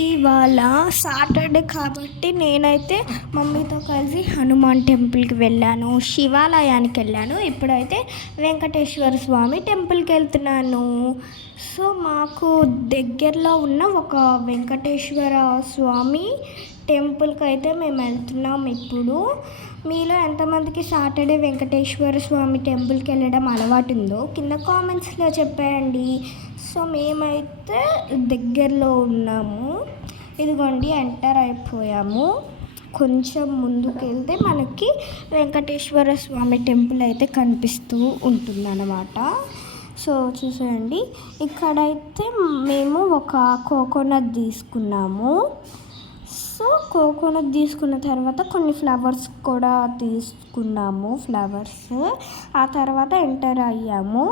ఇవాళ సాటర్డే కాబట్టి నేనైతే మమ్మీతో కలిసి హనుమాన్ టెంపుల్కి వెళ్ళాను, శివాలయానికి వెళ్ళాను. ఇప్పుడైతే వెంకటేశ్వర స్వామి టెంపుల్కి వెళ్తున్నాను. సో మాకు దగ్గరలో ఉన్న ఒక వెంకటేశ్వర స్వామి టెంపుల్కి అయితే మేము వెళ్తున్నాం. ఇప్పుడు మీలో ఎంతమందికి సాటర్డే వెంకటేశ్వర స్వామి టెంపుల్కి వెళ్ళడం అలవాటు ఉందో కింద కామెంట్స్లో చెప్పేయండి. సో మేమైతే దగ్గరలో ఉన్నాము. ఇదిగోండి ఎంటర్ అయిపోయాము. కొంచెం ముందుకు వెళ్తే మనకి వెంకటేశ్వర స్వామి టెంపుల్ అయితే కనిపిస్తూ ఉంటుందన్నమాట. సో చూసేయండి, ఇక్కడైతే మేము ఒక కోకోనట్ తీసుకున్నాము. సో కోకోనట్ తీసుకున్న తర్వాత కొన్ని ఫ్లవర్స్ కూడా తీసుకున్నాము. ఆ తర్వాత ఎంటర్ అయ్యాము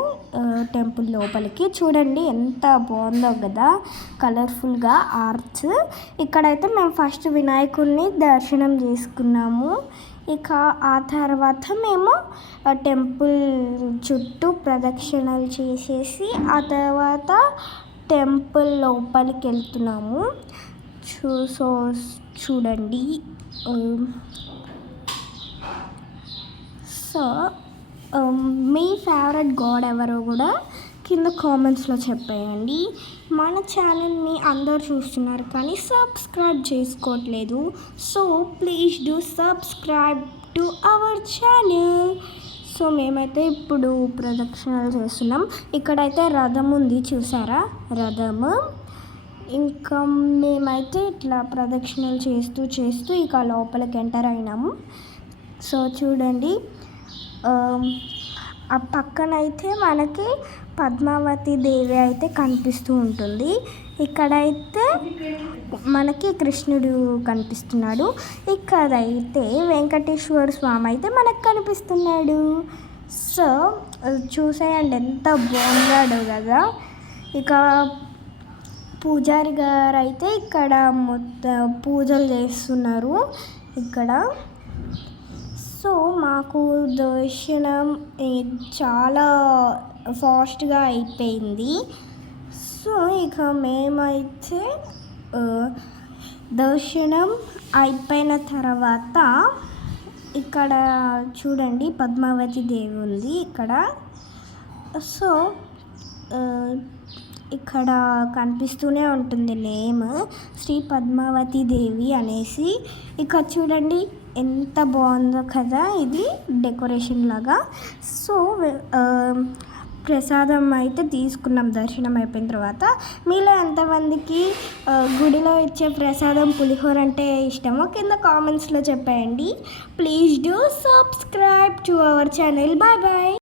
టెంపుల్ లోపలికి. చూడండి ఎంత బాగుందో కదా, కలర్ఫుల్గా ఆర్ట్స్. ఇక్కడైతే మేము ఫస్ట్ వినాయకుడిని దర్శనం చేసుకున్నాము. ఇక ఆ తర్వాత మేము టెంపుల్ చుట్టూ ప్రదక్షిణలు చేసేసి ఆ తర్వాత టెంపుల్ లోపలికి వెళ్తున్నాము. సో చూడండి. సో మీ ఫేవరెట్ గాడ్ ఎవరో కూడా కింద కామెంట్స్లో చెప్పేయండి. మన ఛానల్ని అందరు చూస్తున్నారు కానీ సబ్స్క్రైబ్ చేసుకోవట్లేదు. So please do subscribe to our channel. So మేమైతే ఇప్పుడు ప్రదక్షిణలు చేస్తున్నాం. ఇక్కడైతే రథం ఉంది, చూసారా రథము. ఇంకా మేమైతే ఇట్లా ప్రదక్షిణలు చేస్తూ ఇక లోపలికి ఎంటర్ అయినాము. సో చూడండి, ఆ పక్కనైతే మనకి పద్మావతి దేవి అయితే కనిపిస్తూ ఉంటుంది. ఇక్కడైతే మనకి కృష్ణుడు కనిపిస్తున్నాడు. ఇక్కడైతే వెంకటేశ్వర స్వామి అయితే మనకు కనిపిస్తున్నాడు. సో చూసేయండి ఎంత బాగున్నాడు కదా. ఇక పూజారి గారు అయితే ఇక్కడ మొత్తం పూజలు చేస్తున్నారు ఇక్కడ. సో మాకు దర్శనం చాలా ఫాస్ట్గా అయిపోయింది. సో ఇక మేమైతే దర్శనం అయిపోయిన తర్వాత ఇక్కడ చూడండి పద్మావతి దేవి ఉంది ఇక్కడ. సో ఇక్కడ కనిపిస్తూనే ఉంటుంది నేమ్ శ్రీ పద్మావతి దేవి అనేసి. ఇక చూడండి ఎంత బాగుందో కదా, ఇది డెకరేషన్ లాగా. సో ప్రసాదం అయితే తీసుకున్నాం దర్శనం అయిపోయిన తర్వాత. మీలో ఎంతమందికి గుడిలో ఇచ్చే ప్రసాదం పులిహోర అంటే ఇష్టమో కింద కామెంట్స్లో చెప్పేయండి. Please do subscribe to our channel. Bye bye.